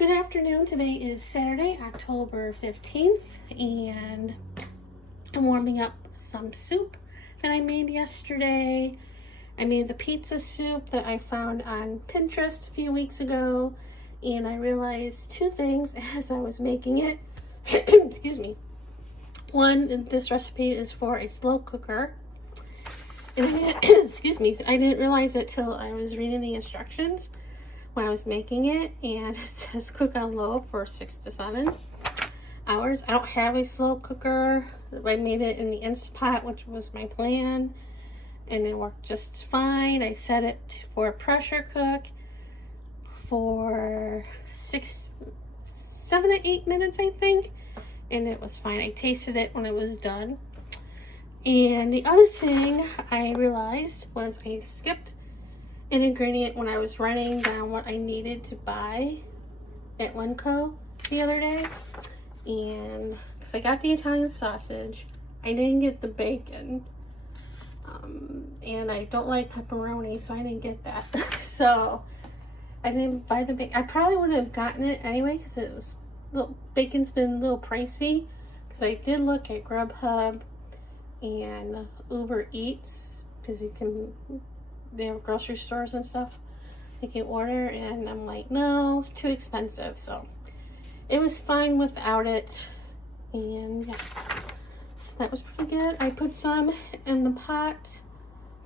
Good afternoon. Today is Saturday, October 15th, and I'm warming up some soup that I made yesterday. I made the pizza soup that I found on Pinterest a few weeks ago, and I realized two things as I was making it. Excuse me. One, this recipe is for a slow cooker. And excuse me, I didn't realize it till I was reading the instructions when I was making it, and it says cook on low for 6 to 7 hours. I don't have a slow cooker. I made it in the Instapot, which was my plan, and it worked just fine. I set it for a pressure cook for 7 to 8 minutes, I think, and it was fine. I tasted it when it was done. And the other thing I realized was I skipped an ingredient when I was writing down what I needed to buy at Funko the other day. And because I got the Italian sausage, I didn't get the bacon. And I don't like pepperoni, so I didn't get that. So I didn't buy the bacon. I probably would have gotten it anyway because it was bacon's been a little pricey. Because I did look at Grubhub and Uber Eats, because you can, they have grocery stores and stuff you can order, and I'm like, no, it's too expensive. So it was fine without it, and yeah, so that was pretty good. I put some in the pot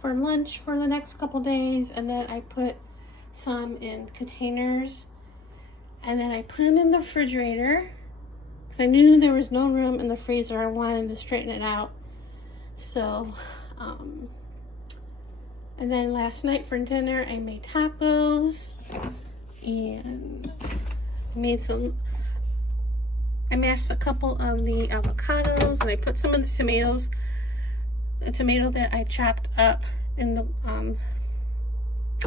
for lunch for the next couple days, and then I put some in containers, and then I put them in the refrigerator because I knew there was no room in the freezer. I wanted to straighten it out. So and then last night for dinner I made tacos, and I mashed a couple of the avocados, and I put some of the tomatoes, a tomato that I chopped up in the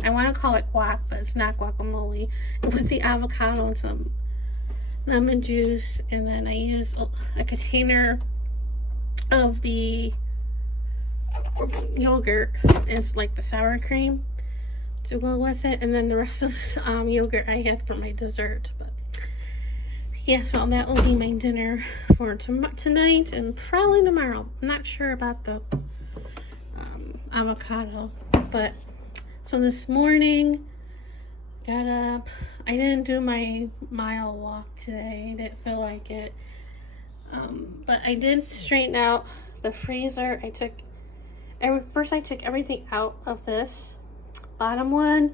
I want to call it guac, but it's not guacamole, with the avocado and some lemon juice. And then I used a container of the yogurt is like the sour cream to go with it, and then the rest of the yogurt I had for my dessert. But yeah, so that will be my dinner for tonight and probably tomorrow. I'm not sure about the avocado. But so this morning, got up. I didn't do my mile walk today. I didn't feel like it, but I did straighten out the freezer. First I took everything out of this bottom one,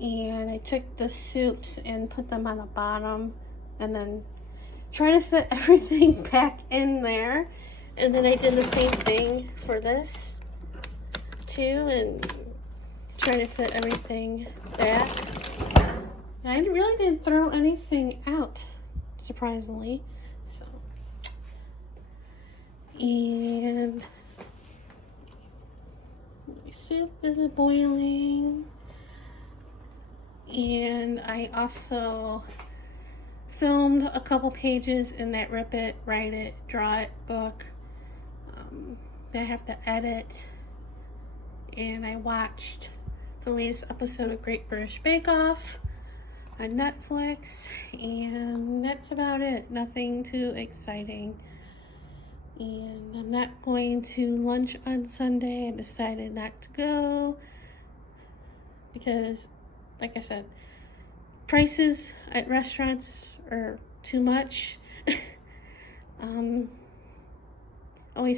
and I took the soups and put them on the bottom, and then try to fit everything back in there. And then I did the same thing for this too, and trying to fit everything back. And I really didn't throw anything out, surprisingly. So, and my soup is boiling, and I also filmed a couple pages in that Rip It, Write It, Draw It book that I have to edit. And I watched the latest episode of Great British Bake Off on Netflix, and that's about it. Nothing too exciting. And I'm not going to lunch on Sunday. I decided not to go because, like I said, prices at restaurants are too much. I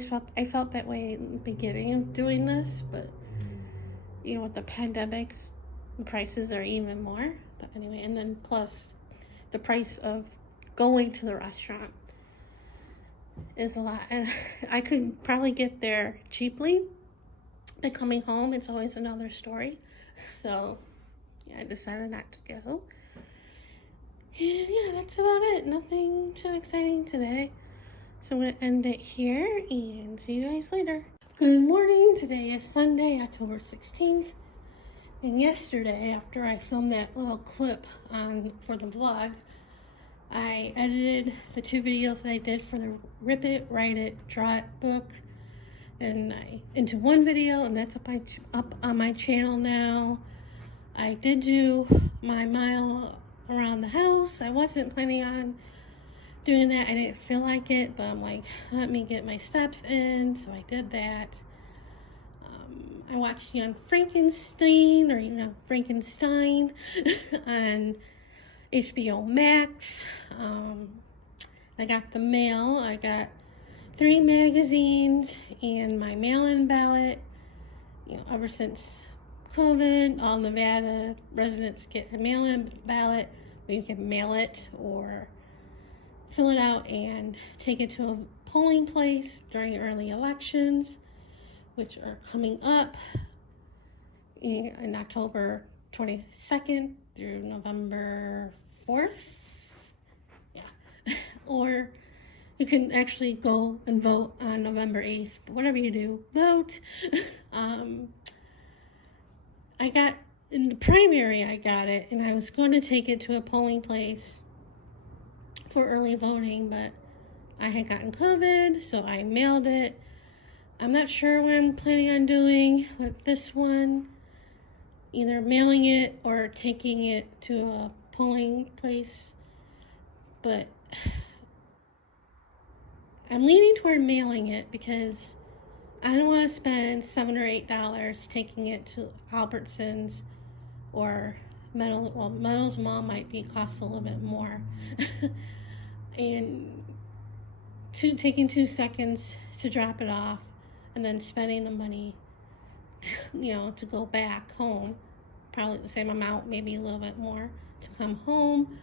felt that way in the beginning of doing this, but you know, with the pandemics, the prices are even more. But anyway, and then plus the price of going to the restaurant is a lot, and I could probably get there cheaply, but coming home, it's always another story. So yeah, I decided not to go. And yeah, that's about it. Nothing too exciting today. So I'm going to end it here and see you guys later. Good morning. Today is Sunday, October 16th. And yesterday, after I filmed that little clip for the vlog, I edited the 2 videos that I did for the Rip It, Write It, Draw It book into one video, and that's up on my channel now. I did do my mile around the house. I wasn't planning on doing that. I didn't feel like it, but I'm like, let me get my steps in. So I did that. I watched Young Frankenstein, or Frankenstein on HBO Max. I got the mail. I got 3 magazines and my mail-in ballot. Ever since COVID, all Nevada residents get a mail-in ballot where you can mail it or fill it out and take it to a polling place during early elections, which are coming up in October 22nd through November 4th. Yeah. Or you can actually go and vote on November 8th. But whatever you do, vote. I got, in the primary, I got it, and I was going to take it to a polling place for early voting, but I had gotten COVID, so I mailed it. I'm not sure what I'm planning on doing with this one, either mailing it or taking it to a polling place, but I'm leaning toward mailing it because I don't want to spend $7 or $8 taking it to Albertsons or Meadows Mall might cost a little bit more. And taking 2 seconds to drop it off and then spending the money, to go back home, probably the same amount, maybe a little bit more to come home.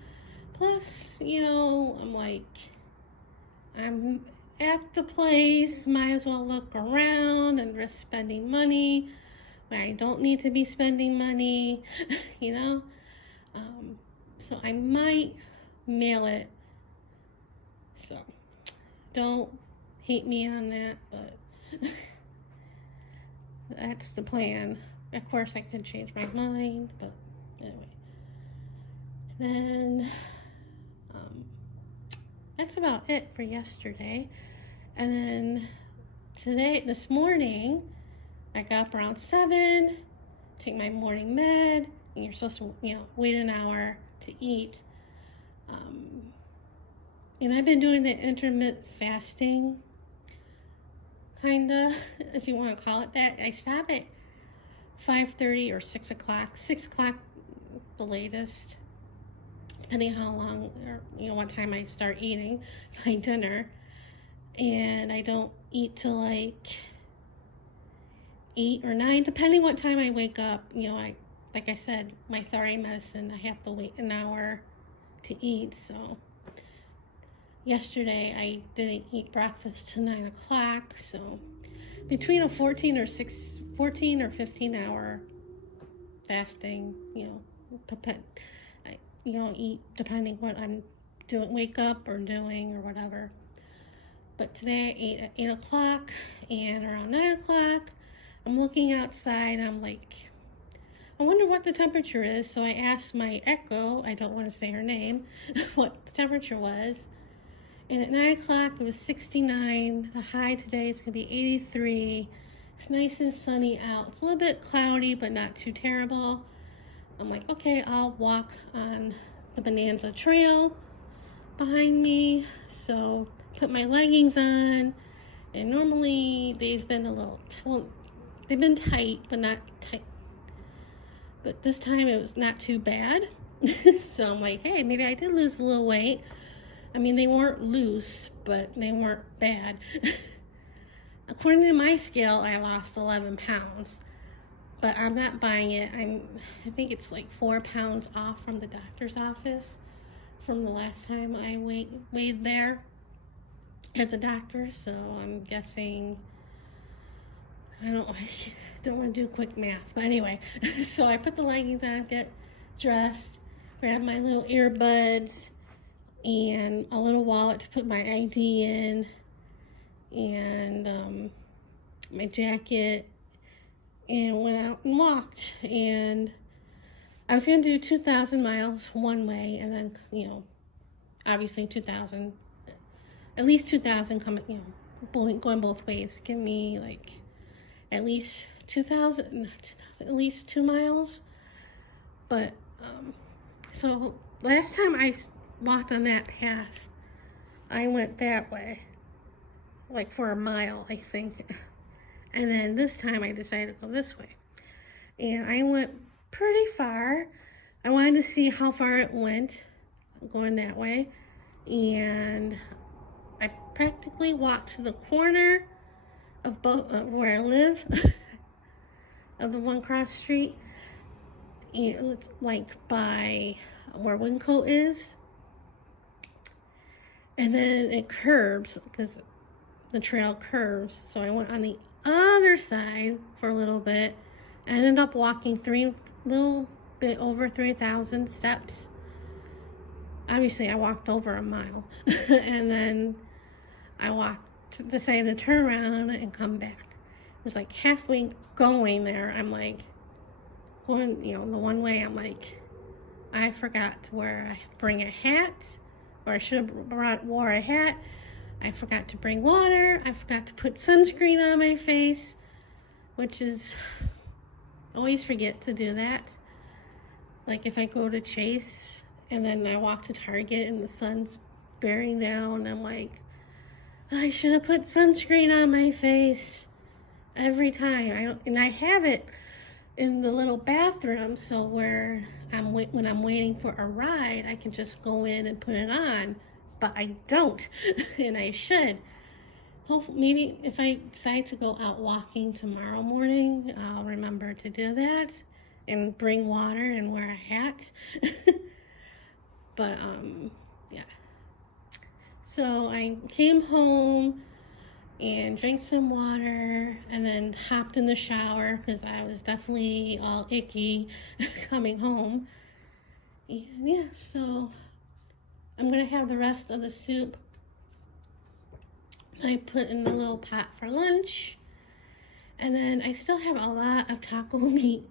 Plus, I'm like, I'm at the place, might as well look around and risk spending money where I don't need to be spending money, so I might mail it. So don't hate me on that, but that's the plan. Of course, I could change my mind, but anyway. Then that's about it for yesterday. And then this morning, I got up around 7, take my morning med, and you're supposed to, wait an hour to eat. And I've been doing the intermittent fasting, kinda, if you want to call it that. I stop at 5:30 or 6 o'clock. 6 o'clock, the latest, depending how long or what time I start eating my dinner. And I don't eat till like 8 or 9, depending what time I wake up. Like I said, my thyroid medicine, I have to wait an hour to eat. So yesterday I didn't eat breakfast till 9 o'clock. So between a 14 or 15 hour fasting, eat depending what I'm doing, wake up or doing or whatever. But today I ate at 8 o'clock, and around 9 o'clock, I'm looking outside. I'm like, I wonder what the temperature is. So I asked my Echo, I don't want to say her name, what the temperature was. And at 9 o'clock, it was 69. The high today is going to be 83. It's nice and sunny out. It's a little bit cloudy, but not too terrible. I'm like, okay, I'll walk on the Bonanza Trail behind me. So put my leggings on, and normally they've been they've been tight, but not tight. But this time it was not too bad. So I'm like, hey, maybe I did lose a little weight. I mean, they weren't loose, but they weren't bad. According to my scale, I lost 11 pounds, but I'm not buying it. I think it's like 4 pounds off from the doctor's office from the last time I weighed there at the doctor. So I'm guessing, I don't want to do quick math, but anyway. So I put the leggings on, get dressed, grab my little earbuds and a little wallet to put my ID in, and my jacket, and went out and walked. And I was going to do 2,000 miles one way, and then, obviously 2,000, at least 2,000 coming, going both ways. Give me like at least 2,000, at least 2 miles. But, so last time I walked on that path, I went that way, like for a mile, I think. And then this time I decided to go this way. And I went pretty far. I wanted to see how far it went going that way. And I practically walked to the corner of where I live, of the one cross street. It's like by where Winco is. And then it curves because the trail curves. So I went on the other side for a little bit. I ended up walking little bit over 3,000 steps. Obviously I walked over a mile. And then I decided to turn around and come back. It was like halfway going there, I'm like going, the one way, I'm like, I forgot to bring a hat, or I should have wore a hat. I forgot to bring water. I forgot to put sunscreen on my face, which is, always forget to do that. Like if I go to Chase and then I walk to Target and the sun's bearing down, I'm like, I should have put sunscreen on my face every time. And I have it in the little bathroom, so when I'm waiting for a ride, I can just go in and put it on, but I don't. And I should. Hopefully, maybe if I decide to go out walking tomorrow morning, I'll remember to do that and bring water and wear a hat. But yeah, so I came home and drank some water and then hopped in the shower because I was definitely all icky coming home. And yeah, so I'm gonna have the rest of the soup I put in the little pot for lunch. And then I still have a lot of taco meat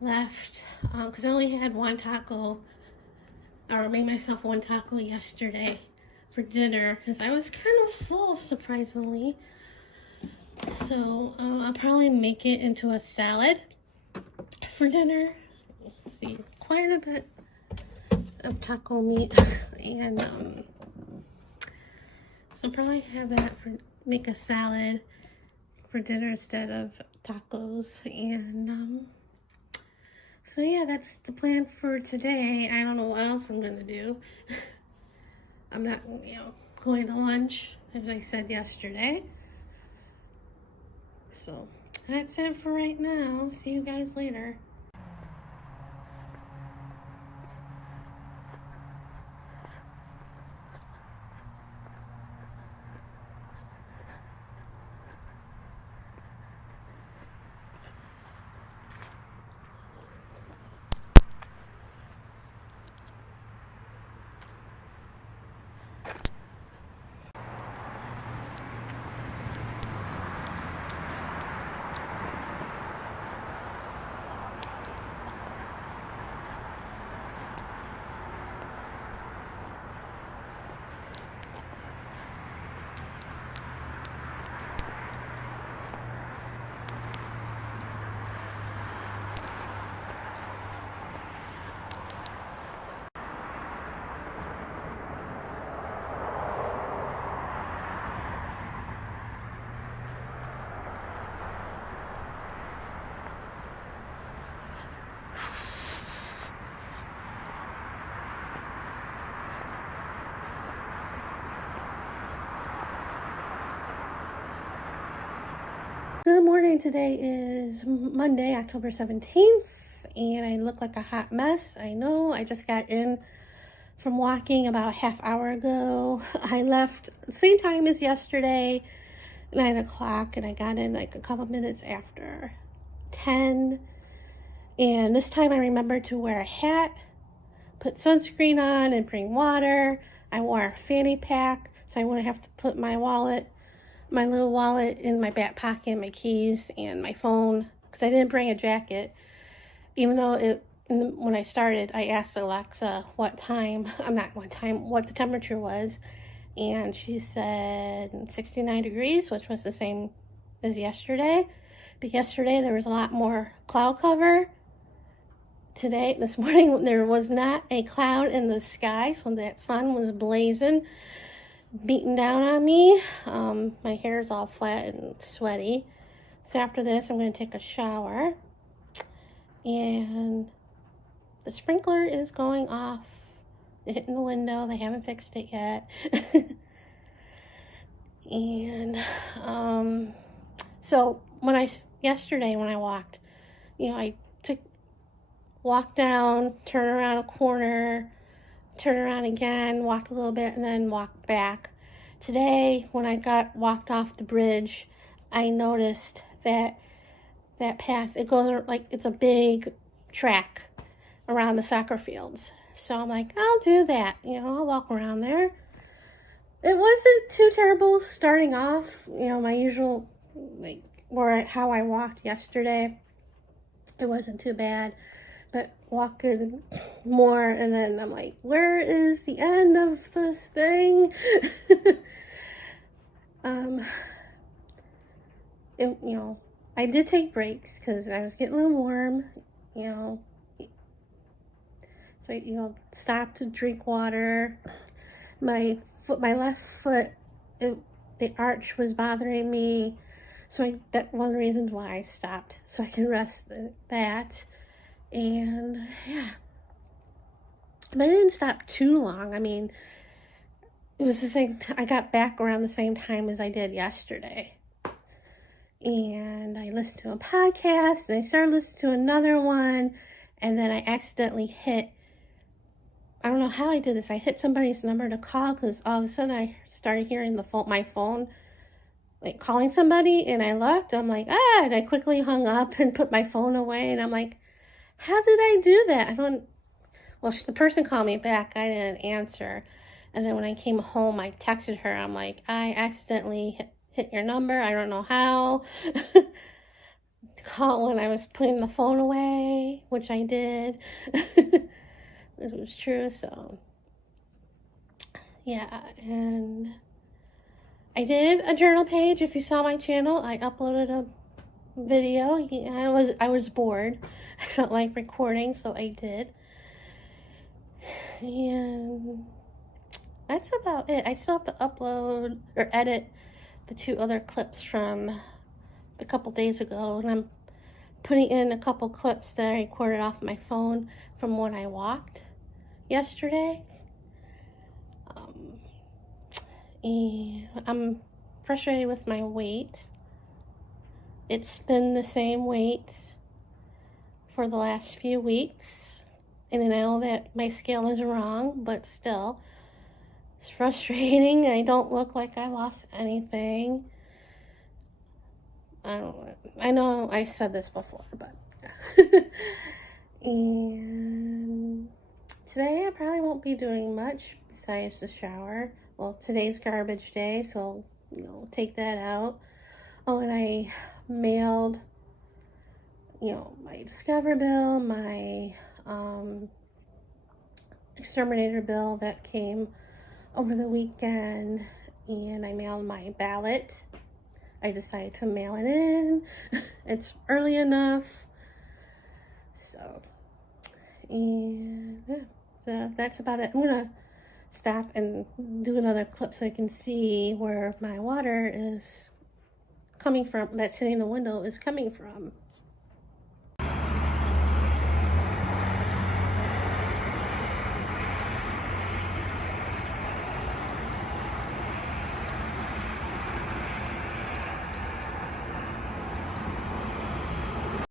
left because I only had one taco, or made myself one taco yesterday for dinner because I was kind of full, surprisingly. So I'll probably make it into a salad for dinner. Let's see, quite a bit of taco meat. And so I'll probably have that make a salad for dinner instead of tacos. And so yeah, that's the plan for today. I don't know what else I'm gonna do. I'm not, going to lunch, as I said yesterday. So that's it for right now. See you guys later. Good morning. Today is Monday, October 17th, and I look like a hot mess. I know. I just got in from walking about a half hour ago. I left the same time as yesterday, 9 o'clock, and I got in like a couple minutes after 10. And this time I remembered to wear a hat, put sunscreen on, and bring water. I wore a fanny pack, so I wouldn't have to put my little wallet in my back pocket, my keys, and my phone, because I didn't bring a jacket. Even though when I started, I asked Alexa what the temperature was, and she said 69 degrees, which was the same as yesterday. But yesterday there was a lot more cloud cover. this morning, there was not a cloud in the sky, so that sun was blazing, beating down on me. My hair is all flat and sweaty. So after this, I'm going to take a shower. And the sprinkler is going off, hitting the window. They haven't fixed it yet. And so yesterday when I walked, I walked down, turn around a corner, turn around again, walked a little bit, and then walked back. Today, when I walked off the bridge, I noticed that path, it goes like it's a big track around the soccer fields. So I'm like, I'll do that. I'll walk around there. It wasn't too terrible starting off. My usual, how I walked yesterday. It wasn't too bad. But walking more, and then I'm like, where is the end of this thing? I did take breaks because I was getting a little warm, So, stopped to drink water. My left foot, the arch was bothering me. So that's one of the reasons why I stopped, so I can rest that. And yeah, but I didn't stop too long. I mean, it was the same. I got back around the same time as I did yesterday. And I listened to a podcast, and I started listening to another one, and then I accidentally hit, I don't know how I did this. I hit somebody's number to call because all of a sudden I started hearing my phone, like calling somebody, and I looked. I'm like, and I quickly hung up and put my phone away, and I'm like, how did I do that? Well, the person called me back. I didn't answer. And then when I came home, I texted her. I'm like, I accidentally hit your number. I don't know how. Call when I was putting the phone away, which I did. It was true. So yeah, and I did a journal page. If you saw my channel, I uploaded a video. I was bored. I felt like recording, so I did. And that's about it. I still have to upload or edit the 2 other clips from a couple days ago, and I'm putting in a couple clips that I recorded off my phone from when I walked yesterday. And I'm frustrated with my weight. It's been the same weight for the last few weeks, and I know that my scale is wrong, but still, it's frustrating. I don't look like I lost anything. I know I said this before, but and today I probably won't be doing much besides the shower. Well, today's garbage day, so take that out. Oh, and I mailed my Discover bill, my exterminator bill that came over the weekend, and I mailed my ballot. I decided to mail it in. It's early enough. So, and yeah, so that's about it. I'm gonna stop and do another clip so I can see where my water is coming from, that's hitting the window, is coming from.